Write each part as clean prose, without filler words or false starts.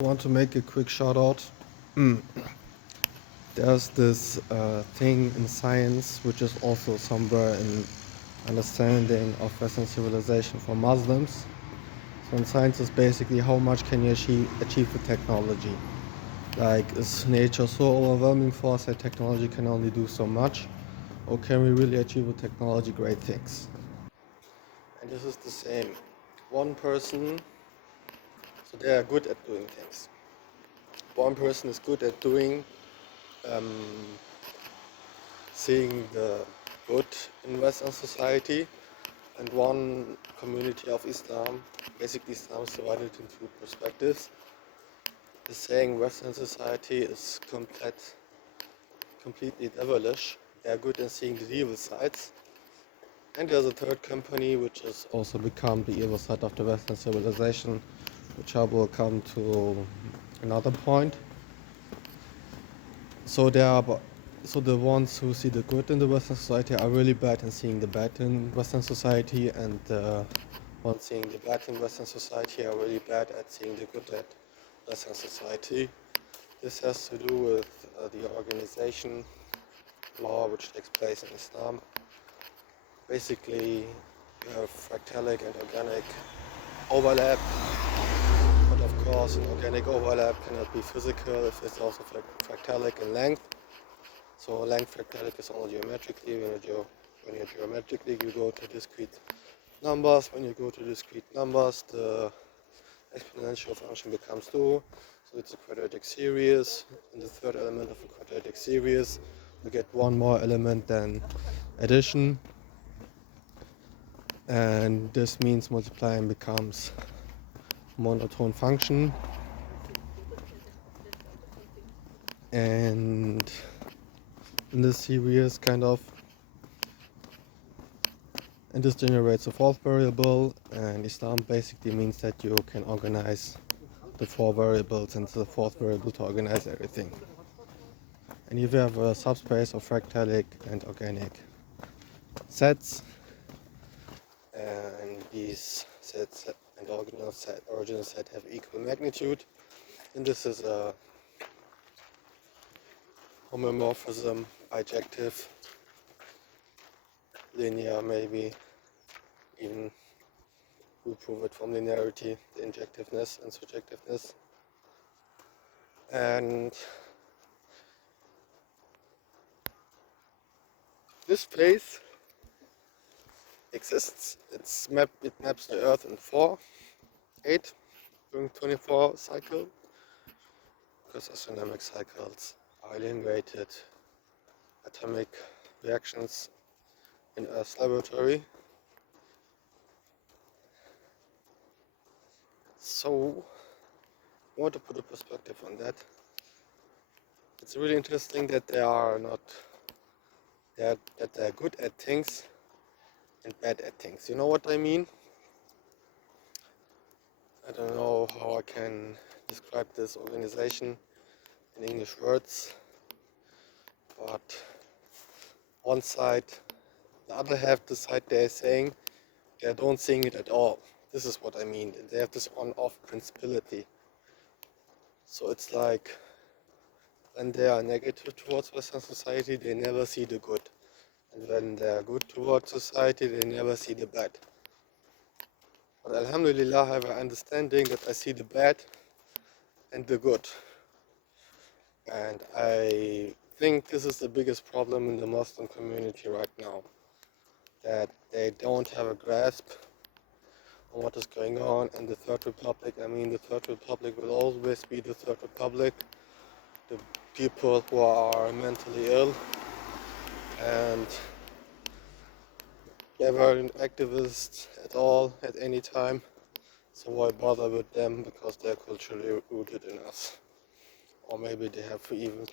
I want to make a quick shout out. Mm. There's this thing in science which is also somewhere in understanding of Western civilization for Muslims. So in science is basically how much can you achieve with technology. Like, is nature so overwhelming for us that technology can only do so much? Or can we really achieve with technology great things? And this is the same. One person, so they are good at doing things. One person is good at doing um, seeing the good in Western society, and one community of Islam, basically Islam is divided into perspectives, is saying Western society is completely devilish. They are good in seeing the evil sides. And there's a third company which has also become the evil side of the Western civilization, which I will come to another point. So so the ones who see the good in the Western society are really bad in seeing the bad in Western society, and the ones seeing the bad in Western society are really bad at seeing the good at Western society. This has to do with the organization law which takes place in Islam. Basically, you have fractalic and organic overlap, but of course an organic overlap cannot be physical if it's also fractalic in length. So length fractalic is only geometrically. When you're geometrically, you go to discrete numbers. When you go to discrete numbers, the exponential function becomes 2. So it's a quadratic series. In the third element of a quadratic series, you get one more element than addition. And this means multiplying becomes a monotone function. And in this series, and this generates a fourth variable, and Islam basically means that you can organize the 4 variables into the fourth variable to organize everything. And if you have a subspace of fractalic and organic sets, and these sets and original set have equal magnitude, then this is a homomorphism, bijective, linear, maybe even we prove it from linearity, the injectiveness and surjectiveness. And this space exists. It maps the Earth in 8 during 24 cycle, because astronomic cycles are elongated atomic reactions in Earth's laboratory. So I want to put a perspective on that. It's really interesting that they are not that they're good at things and bad at things. You know what I mean? I don't know how I can describe this organization in English words, but one side, the other half, the side they're saying they don't seeing it at all. This is what I mean. They have this on-off principality. So it's like when they are negative towards Western society, they never see the good. And when they are good towards society, they never see the bad. But Alhamdulillah, I have an understanding that I see the bad and the good. And I think this is the biggest problem in the Muslim community right now. That they don't have a grasp on what is going on in the Third Republic. I mean, the Third Republic will always be the Third Republic. The people who are mentally ill and they weren't activists at all at any time. So why bother with them, because they're culturally rooted in us. Or maybe they have even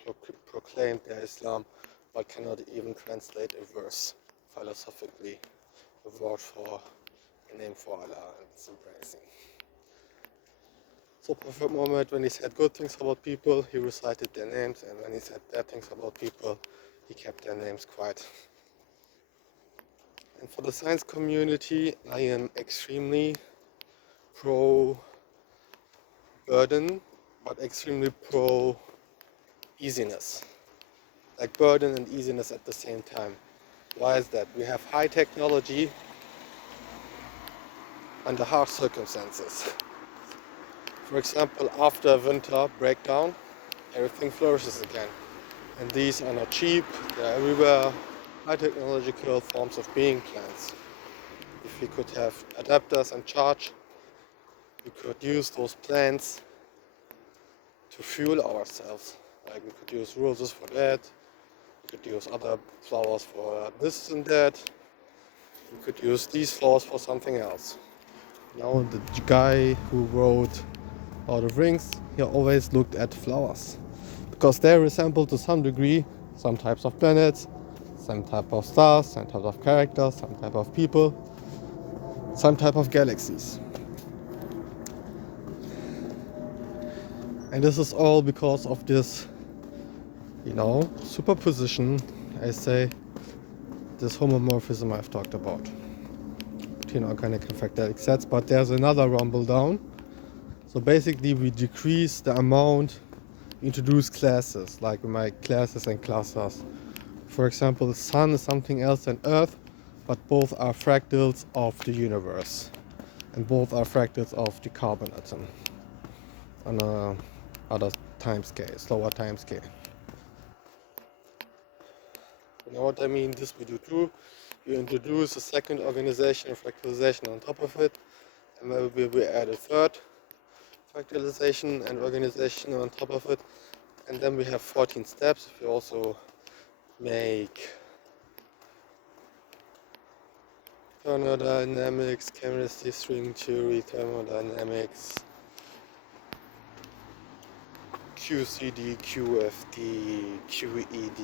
proclaimed their Islam but cannot even translate a verse philosophically, a word for a name for Allah, and it's embarrassing. So Prophet Muhammad, when he said good things about people, he recited their names, and when he said bad things about people, he kept their names quiet. And for the science community, I am extremely pro burden but extremely pro easiness, like burden and easiness at the same time. Why is that? We have high technology under harsh circumstances. For example, after a winter breakdown, everything flourishes again. And these are not cheap, they're everywhere. High technological forms of being plants. If we could have adapters and charge, we could use those plants to fuel ourselves. Like we could use roses for that, we could use other flowers for this and that, we could use these flowers for something else. Now the guy who wrote Lord of Rings, he always looked at flowers because they resemble to some degree some types of planets, some type of stars, some type of characters, some type of people, some type of galaxies. And this is all because of this, superposition, I say, this homomorphism I've talked about between organic and fractalic sets. But there's another rumble down. So basically we decrease the amount, introduce classes, like we make classes and clusters. For example, the sun is something else than Earth, but both are fractals of the universe. And both are fractals of the carbon atom on a other time scale, slower time scale. You know what I mean? This we do too. We introduce a second organization of fractalization on top of it, and maybe we add a third fractalization and organization on top of it, and then we have 14 steps. We also make thermodynamics, chemistry, string theory, thermodynamics, QCD, QFD, QED,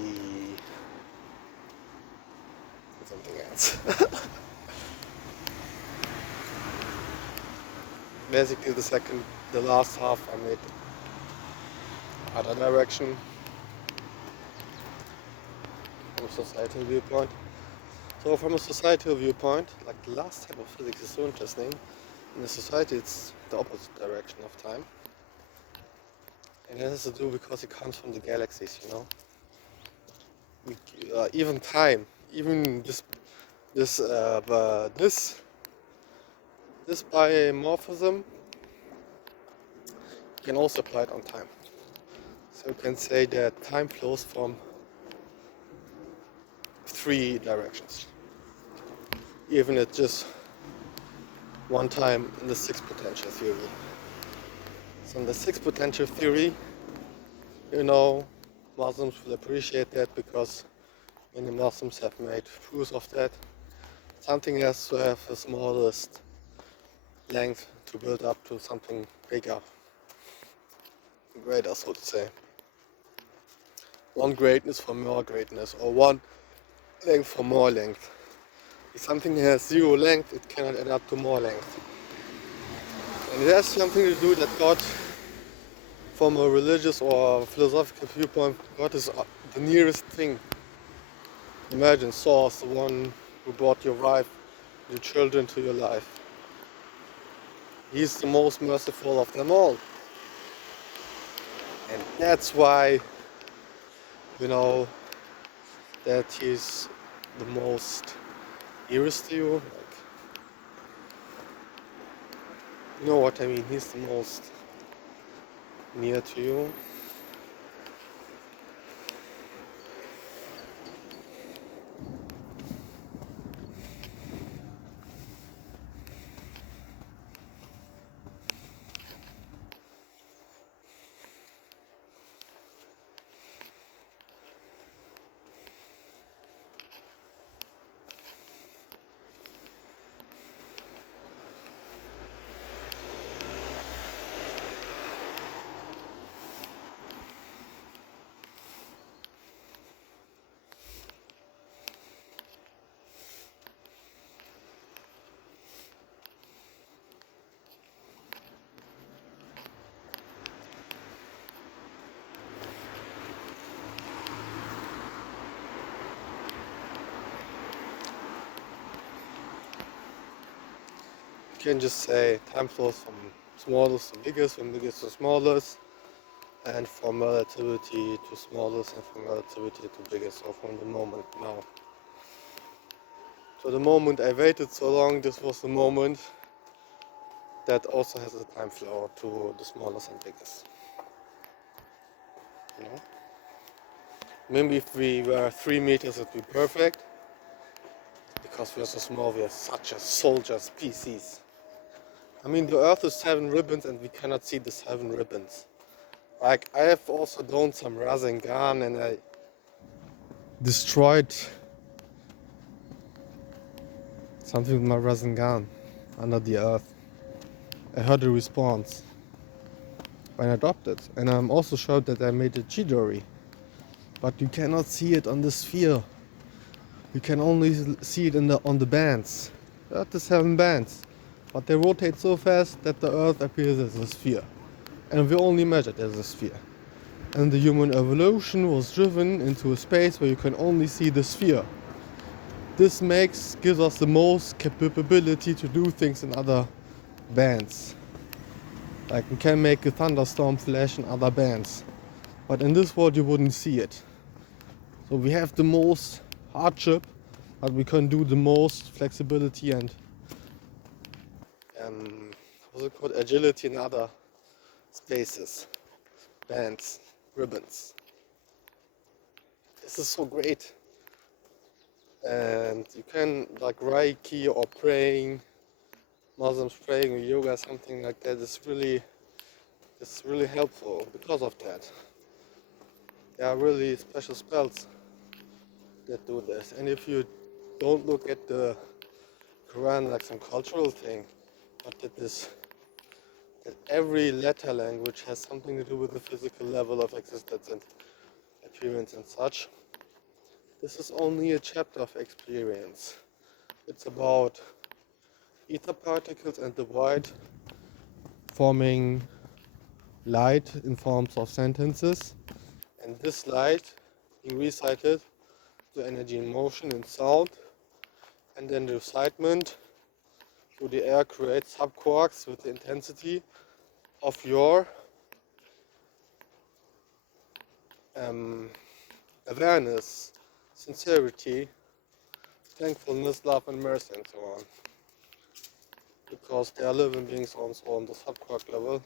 and something else. Basically the last half I made other direction from a societal viewpoint. So from a societal viewpoint, like the last type of physics is so interesting. In the society it's the opposite direction of time. And it has to do because it comes from the galaxies, even time, even this biomorphism can also apply it on time. So you can say that time flows from 3 directions, even at just one time in the 6 potential theory. So in the 6 potential theory, Muslims will appreciate that because many Muslims have made proofs of that. Something has to have the smallest length to build up to something bigger, greater, so to say. One greatness for more greatness, or one length for more length. If something has 0 length, it cannot add up to more length. And it has something to do that God, from a religious or philosophical viewpoint, God is the nearest thing. Imagine Source, the one who brought your wife, your children to your life. He's the most merciful of them all. And that's why, that he's the most nearest to you. Like, you know what I mean? He's the most near to you. You can just say time flows from smallest to biggest, from biggest to smallest. and from relativity to smallest and from relativity to biggest. So from the moment now. So the moment I waited so long, this was the moment that also has a time flow to the smallest and biggest. You know? Maybe if we were 3 meters it'd be perfect. Because we are so small, we are such a soldier species. I mean, the Earth is 7 ribbons and we cannot see the 7 ribbons. Like, I have also done some Rasengan and I destroyed something with my Rasengan under the Earth. I heard a response when I dropped it. And I'm also showed that I made a Chidori. But you cannot see it on the sphere. You can only see it on the bands. There are the 7 bands. But they rotate so fast that the Earth appears as a sphere. And we only measured as a sphere. And the human evolution was driven into a space where you can only see the sphere. This gives us the most capability to do things in other bands. Like we can make a thunderstorm flash in other bands. But in this world you wouldn't see it. So we have the most hardship, but we can do the most flexibility and what's it called? Agility in other spaces, bands, ribbons. This is so great. And you can like Reiki or praying, Muslims praying or yoga, something like that. It's really helpful because of that. There are really special spells that do this. And if you don't look at the Quran like some cultural thing, but that every letter language has something to do with the physical level of existence and appearance and such. This is only a chapter of experience. It's about ether particles and the void forming light in forms of sentences, and this light being recited to energy in motion and sound, and then the recitement through the air creates subquarks with the intensity of your awareness, sincerity, thankfulness, love and mercy and so on. Because they are living beings also on the subquark level,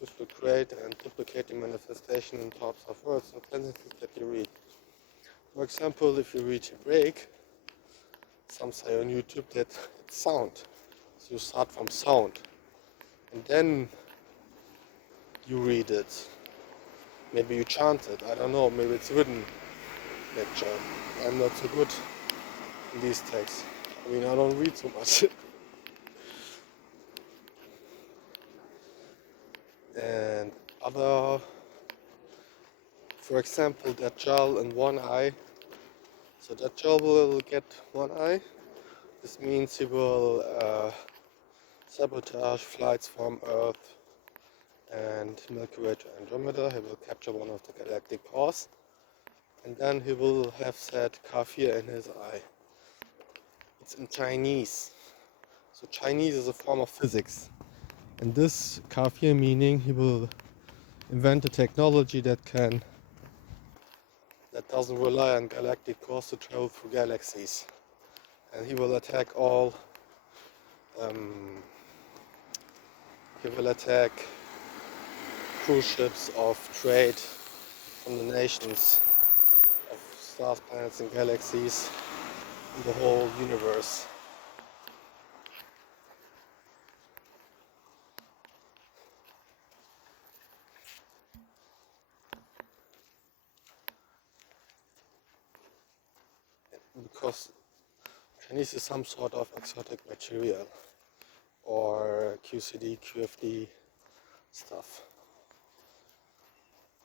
which will create and duplicate the manifestation in types of words and sentences that you read. For example, if you read Hebraic, some say on YouTube that it's sound. So you start from sound and then you read it. Maybe you chant it, I don't know, maybe it's written lecture. I'm not so good in these texts. I mean, I don't read so much. And other, for example, Dajjal in one eye. So Dajjal will get one eye. This means he will sabotage flights from Earth and Milky Way to Andromeda. He will capture one of the galactic cores. And then he will have said kafir in his eye. It's in Chinese. So Chinese is a form of physics. And this kafir meaning he will invent a technology that doesn't rely on galactic cores to travel through galaxies. And he will attack cruise ships of trade from the nations of stars, planets and galaxies in the whole universe. Because Chinese is some sort of exotic material or QCD, QFD stuff.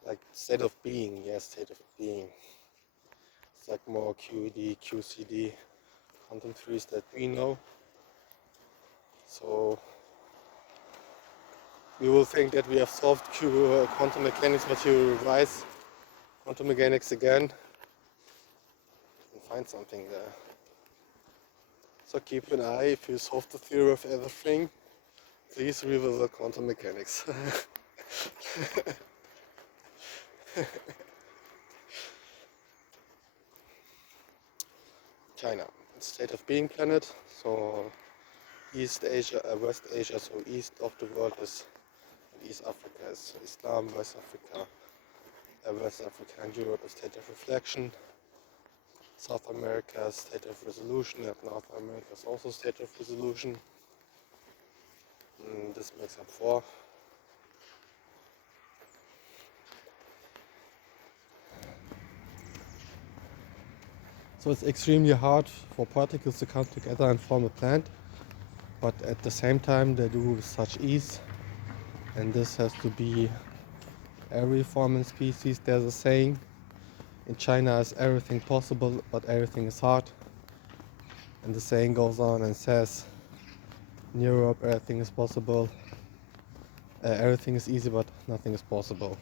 Like state of being, yes, state of being. It's like more QED, QCD, quantum theories that we know. So we will think that we have solved quantum mechanics, but you revise quantum mechanics again and find something there. So keep an eye, if you solve the theory of everything, please revisit quantum mechanics. being planet. So East Asia, West Asia, so east of the world is East Africa is Islam, West Africa, West Africa and Europe is state of reflection. South America is state of resolution, and North America is also state of resolution. This makes up four. So it's extremely hard for particles to come together and form a plant, but at the same time they do with such ease, and this has to be every form and species. There's a saying in China is everything possible, but everything is hard. And the saying goes on and says in Europe everything is possible, everything is easy, but nothing is possible.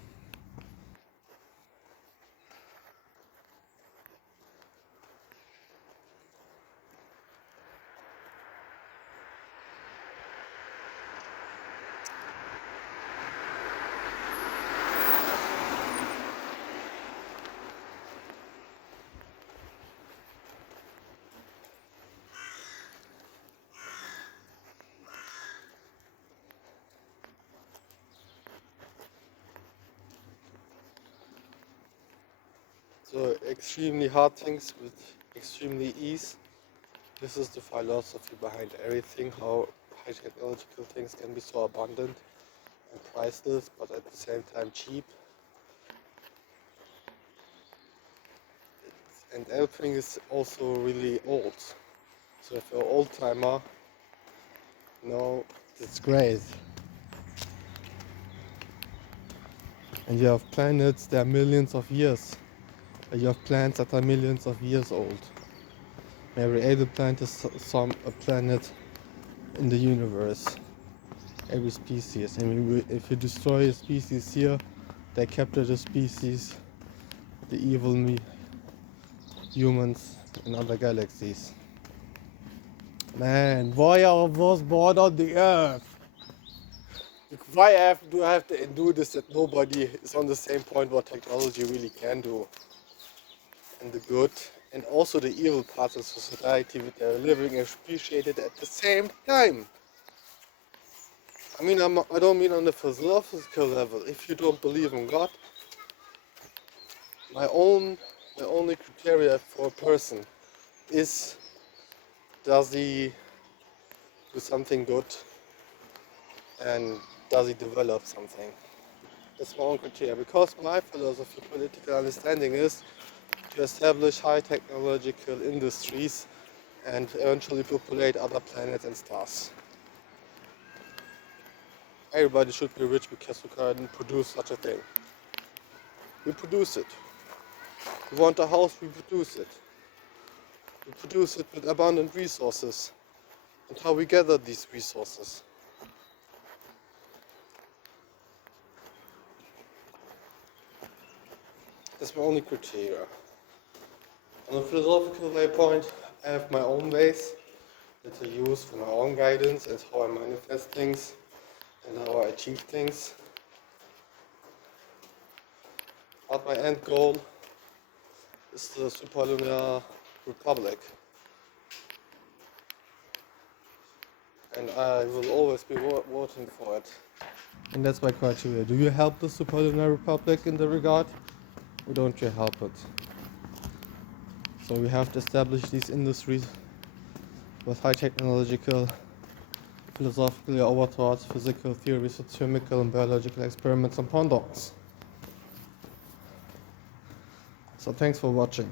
So extremely hard things with extremely ease. This is the philosophy behind everything, how high technological things can be so abundant and priceless, but at the same time cheap. And everything is also really old. So if you're an old timer, it's great. And you have planets that are millions of years. And you have plants that are millions of years old. Every other planet is a planet in the universe. Every species. And if you destroy a species here, they capture the species, the evil humans in other galaxies. Man, why I was born on the Earth? Why do I have to do this that nobody is on the same point what technology really can do? And the good and also the evil parts of society that they're living and appreciated at the same time. I mean, I don't mean on the philosophical level. If you don't believe in God, my only criteria for a person is, does he do something good and does he develop something? That's my own criteria, because my philosophy, political understanding is to establish high technological industries and eventually populate other planets and stars. Everybody should be rich because we can produce such a thing. We produce it. We want a house, we produce it. We produce it with abundant resources. And how we gather these resources. That's my only criteria. On a philosophical point, I have my own ways that I use for my own guidance and how I manifest things and how I achieve things. But my end goal is the Superlunar Republic. And I will always be voting for it. And that's my criteria. Do you help the Superlunar Republic in the regard? Or don't you help it? So we have to establish these industries with high technological, philosophically overthought physical theories of chemical and biological experiments upon dogs. So thanks for watching.